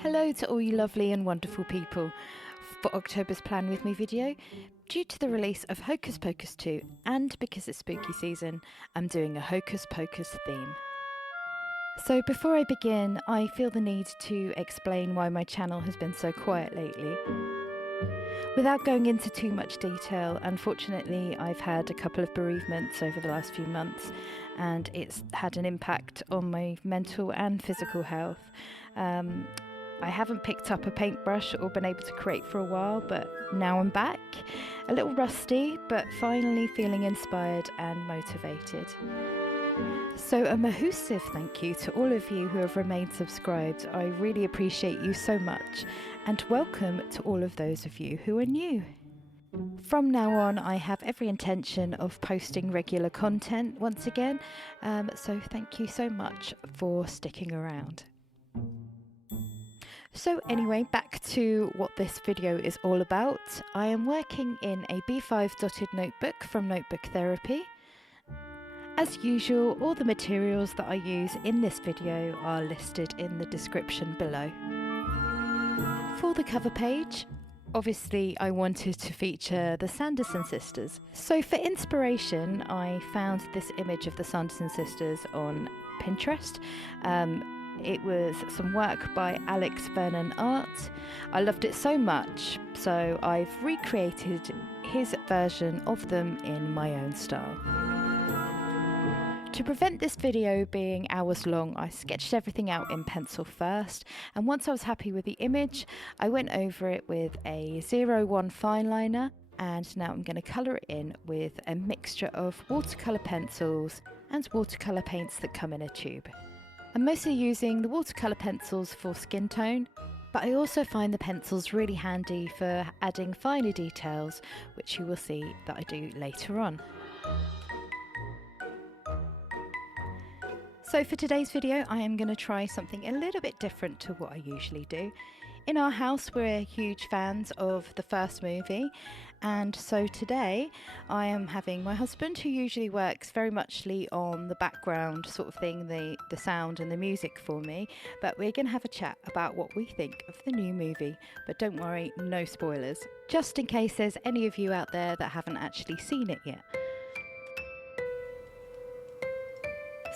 Hello to all you lovely and wonderful people. For October's Plan With Me video, due to the release of Hocus Pocus 2 and because it's spooky season, I'm doing a Hocus Pocus theme. So before I begin, I feel the need to explain why my channel has been so quiet lately. Without going into too much detail, unfortunately I've had a couple of bereavements over the last few months and it's had an impact on my mental and physical health. I haven't picked up a paintbrush or been able to create for a while, but now I'm back. A little rusty, but finally feeling inspired and motivated. So a massive thank you to all of you who have remained subscribed. I really appreciate you so much, and welcome to all of those of you who are new. From now on, I have every intention of posting regular content once again, so thank you so much for sticking around. So anyway, back to what this video is all about. I am working in a B5 dotted notebook from Notebook Therapy. As usual, all the materials that I use in this video are listed in the description below. For the cover page, obviously I wanted to feature the Sanderson sisters. So for inspiration, I found this image of the Sanderson sisters on Pinterest. It was some work by Alex Vernon Art. I loved it so much, so I've recreated his version of them in my own style. To prevent this video being hours long, I sketched everything out in pencil first, and once I was happy with the image, I went over it with a 01 fine liner, and now I'm going to colour it in with a mixture of watercolour pencils and watercolour paints that come in a tube. I'm mostly using the watercolour pencils for skin tone, but I also find the pencils really handy for adding finer details, which you will see that I do later on. So for today's video, I am going to try something a little bit different to what I usually do. In our house, we're huge fans of the first movie, and so today I am having my husband, who usually works very muchly on the background sort of thing, the sound and the music for me, but we're going to have a chat about what we think of the new movie. But don't worry, no spoilers, just in case there's any of you out there that haven't actually seen it yet.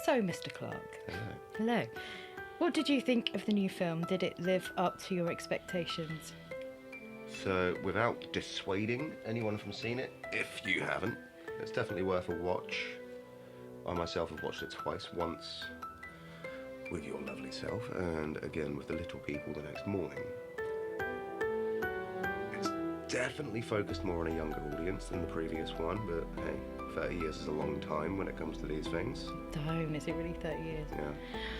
So, Mr. Clark. Hello. Hello. What did you think of the new film? Did it live up to your expectations? So, without dissuading anyone from seeing it, if you haven't, it's definitely worth a watch. I myself have watched it twice, once with your lovely self, and again with the little people the next morning. It's definitely focused more on a younger audience than the previous one, but hey, 30 years is a long time when it comes to these things. Don't, is it really 30 years? Yeah,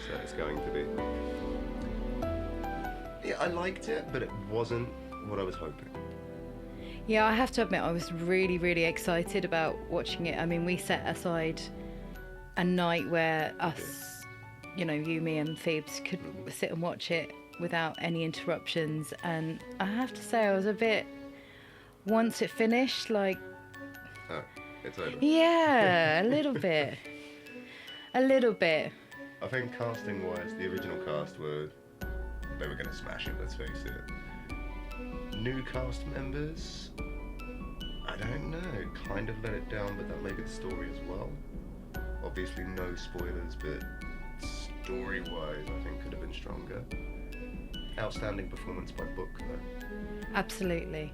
so it's going to be. Yeah, I liked it, but it wasn't what I was hoping. Yeah, I have to admit, I was really, really excited about watching it. I mean, we set aside a night where us, you know, you, me and Phoebes could sit and watch it without any interruptions, and I have to say I was a bit, once it finished, like... Oh, it's over. Yeah, a little bit. A little bit. I think casting-wise, the original cast they were going to smash it, let's face it. New cast members, I don't know, kind of let it down, but that may be the story as well. Obviously no spoilers, but story-wise I think could have been stronger. Outstanding performance by Book though. Absolutely.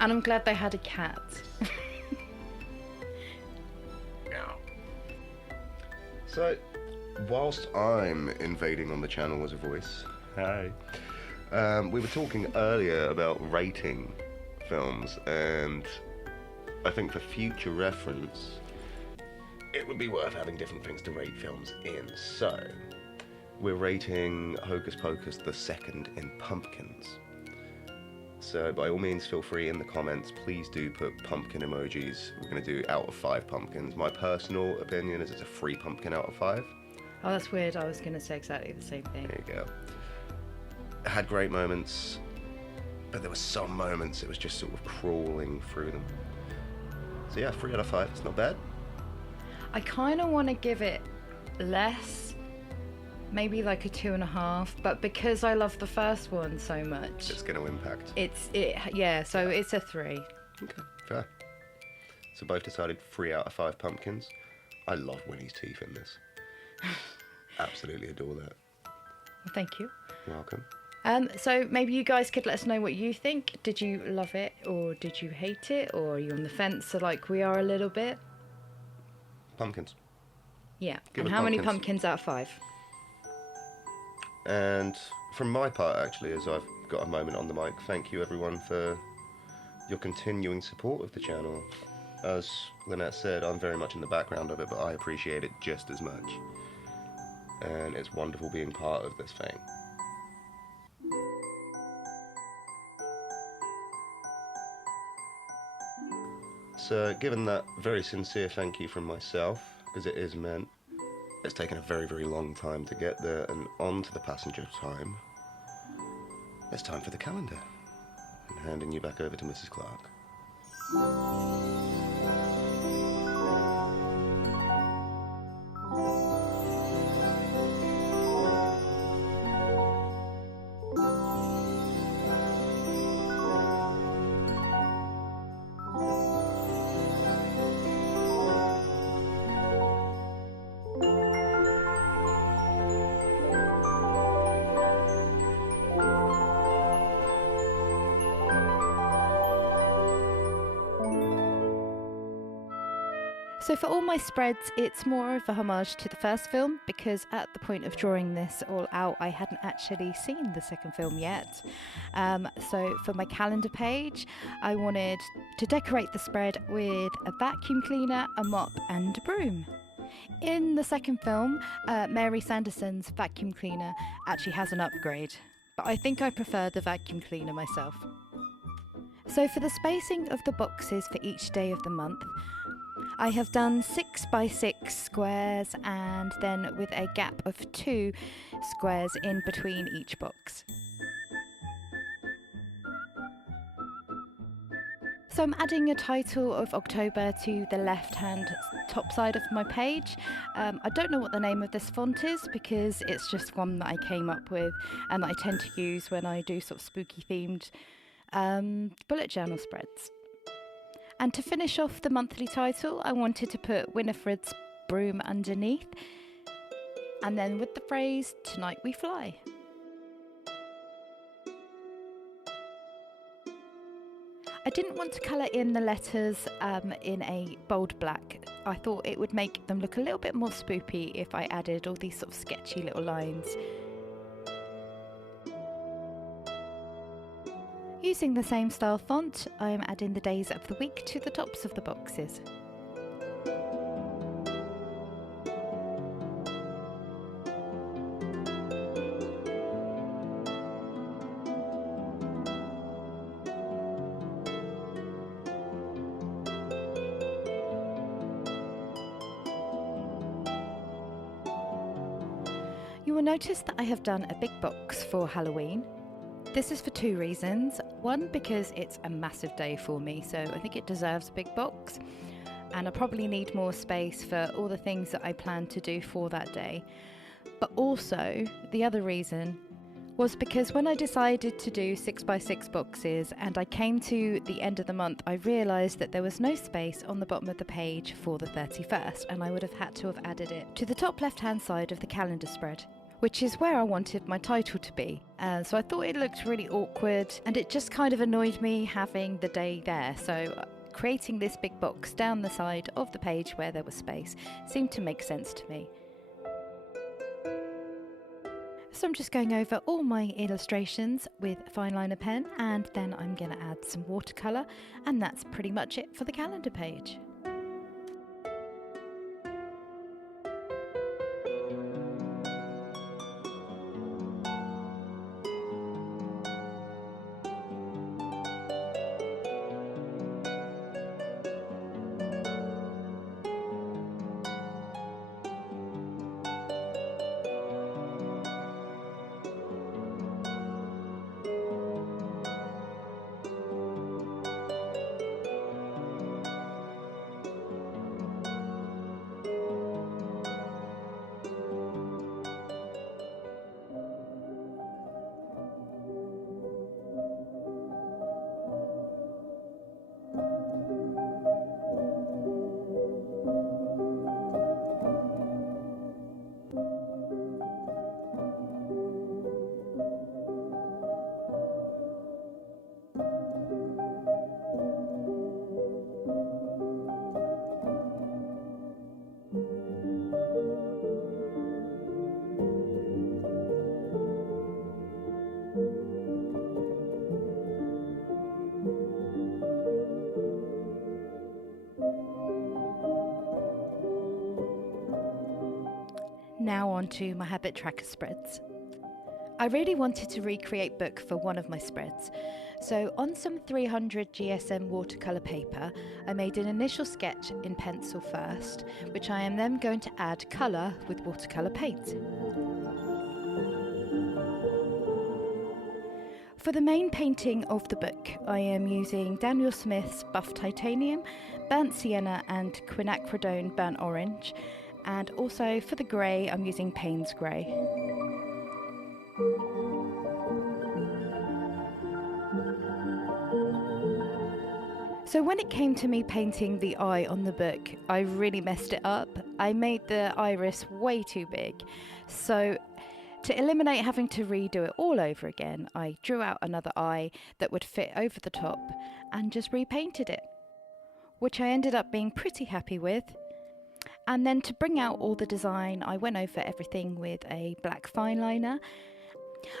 And I'm glad they had a cat. So, whilst I'm invading on the channel as a voice, hi. We were talking earlier about rating films, and I think for future reference, it would be worth having different things to rate films in. So, we're rating Hocus Pocus the second in pumpkins. So by all means, feel free in the comments, please do put pumpkin emojis. We're going to do out of 5 pumpkins. My personal opinion is it's a 3 pumpkin out of 5. Oh, that's weird. I was going to say exactly the same thing. There you go. It had great moments, but there were some moments it was just sort of crawling through them. So yeah, 3 out of 5. It's not bad. I kind of want to give it less, maybe like a 2.5, but because I love the first one so much, It's going to impact. So it's a 3. Okay, fair. So both decided 3 out of 5 pumpkins. I love Winnie's teeth in this. Absolutely adore that. Well, thank you. You're welcome. So maybe you guys could let us know what you think. Did you love it, or did you hate it, or are you on the fence like we are a little bit? Pumpkins. Yeah. Give and us how many pumpkins. pumpkins out of 5? And from my part, actually, as I've got a moment on the mic, thank you everyone for your continuing support of the channel. As Lynette said, I'm very much in the background of it, but I appreciate it just as much. And it's wonderful being part of this thing. So, given that very sincere thank you from myself, because it is meant, it's taken a very, very long time to get there, and on to the passenger time. It's time for the calendar. And handing you back over to Mrs. Clark. So for all my spreads, it's more of a homage to the first film, because at the point of drawing this all out, I hadn't actually seen the second film yet. So for my calendar page, I wanted to decorate the spread with a vacuum cleaner, a mop and a broom. In the second film, Mary Sanderson's vacuum cleaner actually has an upgrade, but I think I prefer the vacuum cleaner myself. So for the spacing of the boxes for each day of the month, I have done 6 by 6 squares, and then with a gap of 2 squares in between each box. So I'm adding a title of October to the left-hand top side of my page. I don't know what the name of this font is, because it's just one that I came up with and that I tend to use when I do sort of spooky themed bullet journal spreads. And to finish off the monthly title, I wanted to put Winifred's broom underneath, and then with the phrase, "Tonight we fly." I didn't want to colour in the letters in a bold black. I thought it would make them look a little bit more spoopy if I added all these sort of sketchy little lines. Using the same style font, I am adding the days of the week to the tops of the boxes. You will notice that I have done a big box for Halloween. This is for 2 reasons. One, because it's a massive day for me, so I think it deserves a big box, and I probably need more space for all the things that I plan to do for that day. But also, the other reason was because when I decided to do 6 by 6 boxes and I came to the end of the month, I realised that there was no space on the bottom of the page for the 31st, and I would have had to have added it to the top left-hand side of the calendar spread, which is where I wanted my title to be. So I thought it looked really awkward, and it just kind of annoyed me having the day there. So creating this big box down the side of the page where there was space seemed to make sense to me. So I'm just going over all my illustrations with a fine liner pen, and then I'm going to add some watercolour, and that's pretty much it for the calendar page. onto my habit tracker spreads. I really wanted to recreate book for one of my spreads, so on some 300 GSM watercolour paper, I made an initial sketch in pencil first, which I am then going to add colour with watercolour paint. For the main painting of the book, I am using Daniel Smith's Buff Titanium, Burnt Sienna and Quinacridone Burnt Orange, and also for the grey I'm using Paynes Grey. So when it came to me painting the eye on the book, I really messed it up. I made the iris way too big. So to eliminate having to redo it all over again, I drew out another eye that would fit over the top and just repainted it, which I ended up being pretty happy with. And then to bring out all the design, I went over everything with a black fine liner.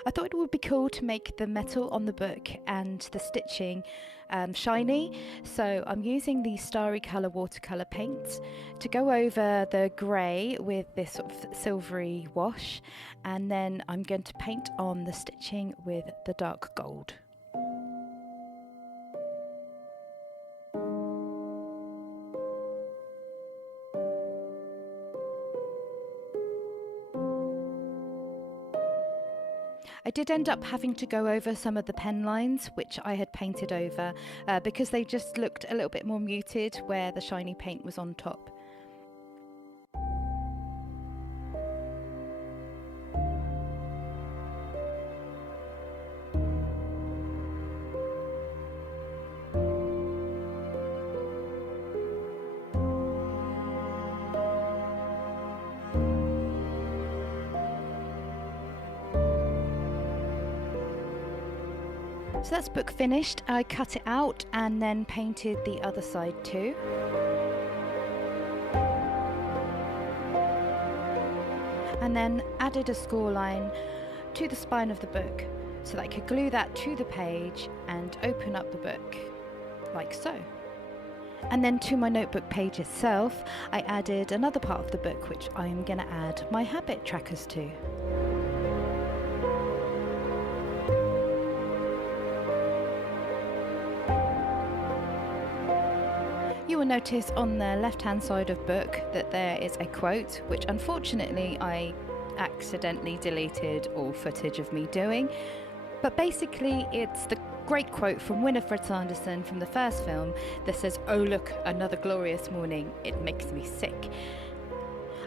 I thought it would be cool to make the metal on the book and the stitching shiny, so I'm using the Starry colour watercolour paints to go over the grey with this sort of silvery wash, and then I'm going to paint on the stitching with the dark gold. I did end up having to go over some of the pen lines which I had painted over because they just looked a little bit more muted where the shiny paint was on top. So that's book finished. I cut it out and then painted the other side too. And then added a score line to the spine of the book so that I could glue that to the page and open up the book like so. And then to my notebook page itself, I added another part of the book which I'm going to add my habit trackers to. You will notice on the left-hand side of book that there is a quote, which unfortunately I accidentally deleted all footage of me doing. But basically it's the great quote from Winifred Sanderson from the first film that says, "Oh look, another glorious morning, it makes me sick."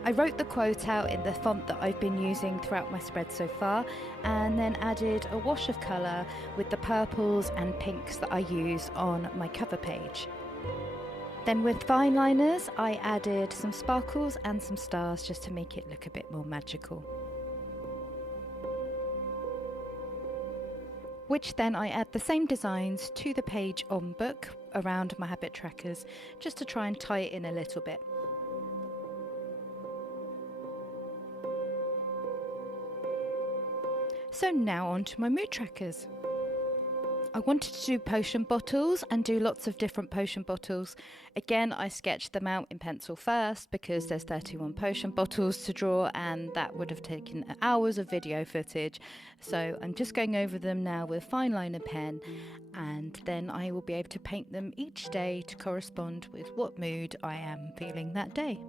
I wrote the quote out in the font that I've been using throughout my spread so far, and then added a wash of colour with the purples and pinks that I use on my cover page. Then with fine liners, I added some sparkles and some stars just to make it look a bit more magical. Which then I add the same designs to the page on book around my habit trackers, just to try and tie it in a little bit. So now on to my mood trackers. I wanted to do potion bottles and do lots of different potion bottles. Again, I sketched them out in pencil first because there's 31 potion bottles to draw and that would have taken hours of video footage. So I'm just going over them now with fine liner pen, and then I will be able to paint them each day to correspond with what mood I am feeling that day.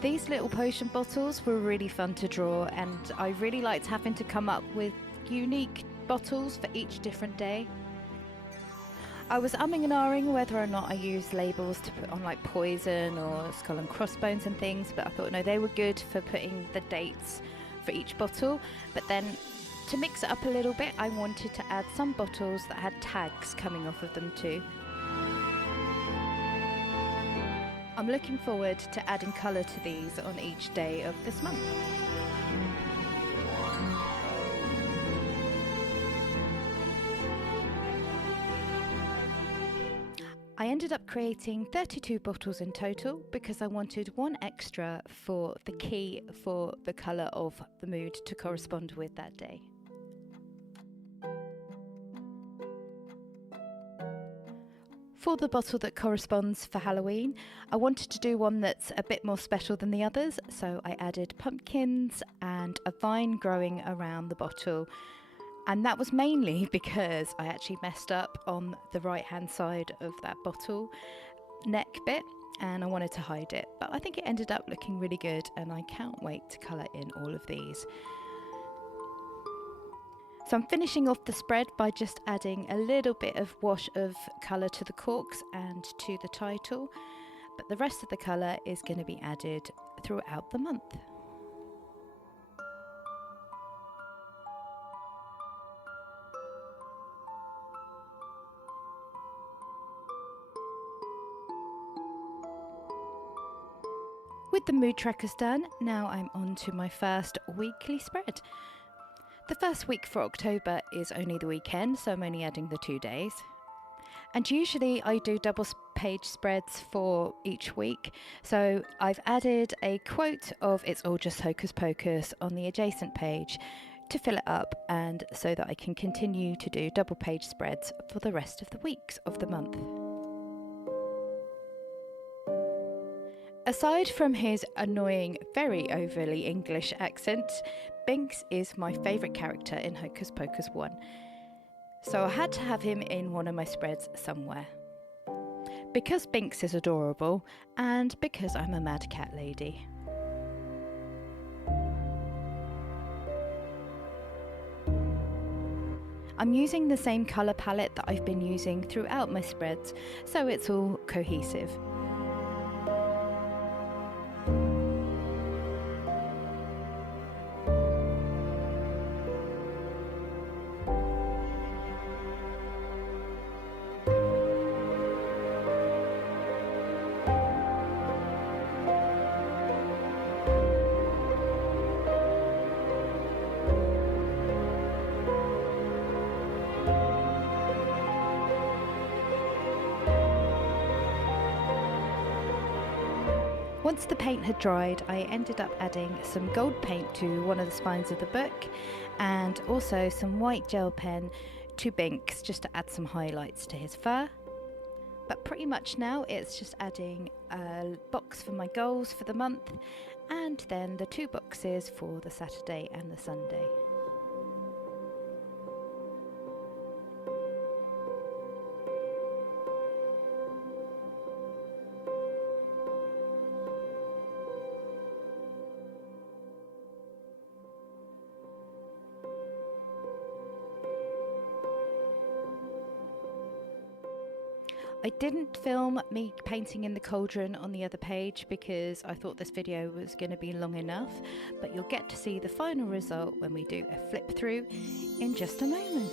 These little potion bottles were really fun to draw, and I really liked having to come up with unique bottles for each different day. I was umming and ahhing whether or not I used labels to put on like poison or skull and crossbones and things, but I thought no, they were good for putting the dates for each bottle. But then to mix it up a little bit, I wanted to add some bottles that had tags coming off of them too. I'm looking forward to adding colour to these on each day of this month. I ended up creating 32 bottles in total because I wanted one extra for the key for the colour of the mood to correspond with that day. For the bottle that corresponds for Halloween, I wanted to do one that's a bit more special than the others, so I added pumpkins and a vine growing around the bottle. And that was mainly because I actually messed up on the right hand side of that bottle neck bit and I wanted to hide it. But I think it ended up looking really good and I can't wait to colour in all of these. So I'm finishing off the spread by just adding a little bit of wash of colour to the corks and to the title. But the rest of the colour is going to be added throughout the month. With the mood trackers done, now I'm on to my first weekly spread. The first week for October is only the weekend, so I'm only adding the 2 days. And usually I do double page spreads for each week, so I've added a quote of "It's all just hocus pocus" on the adjacent page to fill it up and so that I can continue to do double page spreads for the rest of the weeks of the month. Aside from his annoying, very overly English accent, Binks is my favourite character in Hocus Pocus 1, so I had to have him in one of my spreads somewhere. Because Binks is adorable, and because I'm a mad cat lady. I'm using the same colour palette that I've been using throughout my spreads, so it's all cohesive. Once the paint had dried, I ended up adding some gold paint to one of the spines of the book and also some white gel pen to Binks just to add some highlights to his fur. But pretty much now it's just adding a box for my goals for the month and then the 2 boxes for the Saturday and the Sunday. I didn't film me painting in the cauldron on the other page because I thought this video was going to be long enough, but you'll get to see the final result when we do a flip through in just a moment.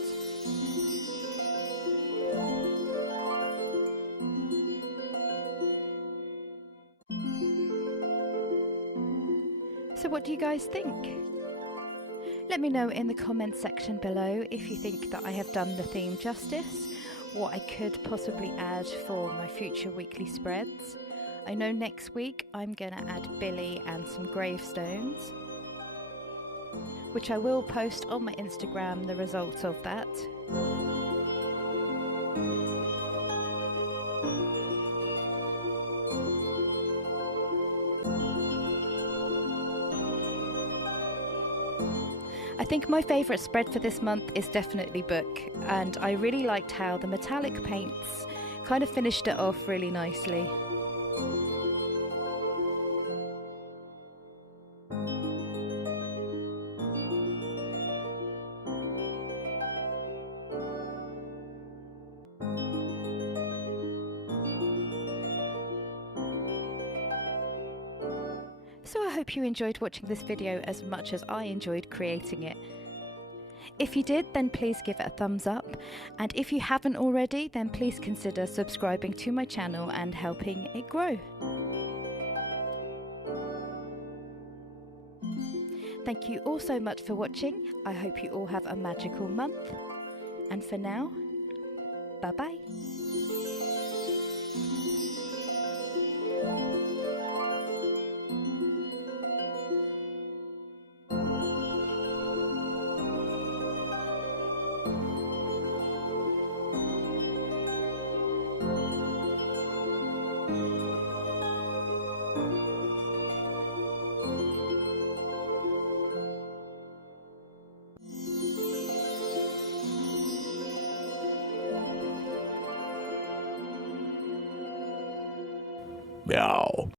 So what do you guys think? Let me know in the comments section below if you think that I have done the theme justice, what I could possibly add for my future weekly spreads. I know next week I'm going to add Billy and some gravestones, which I will post on my Instagram the results of that. I think my favourite spread for this month is definitely Book, and I really liked how the metallic paints kind of finished it off really nicely. So I hope you enjoyed watching this video as much as I enjoyed creating it. If you did, then please give it a thumbs up, and if you haven't already, then please consider subscribing to my channel and helping it grow. Thank you all so much for watching. I hope you all have a magical month, and for now, bye bye. Meow.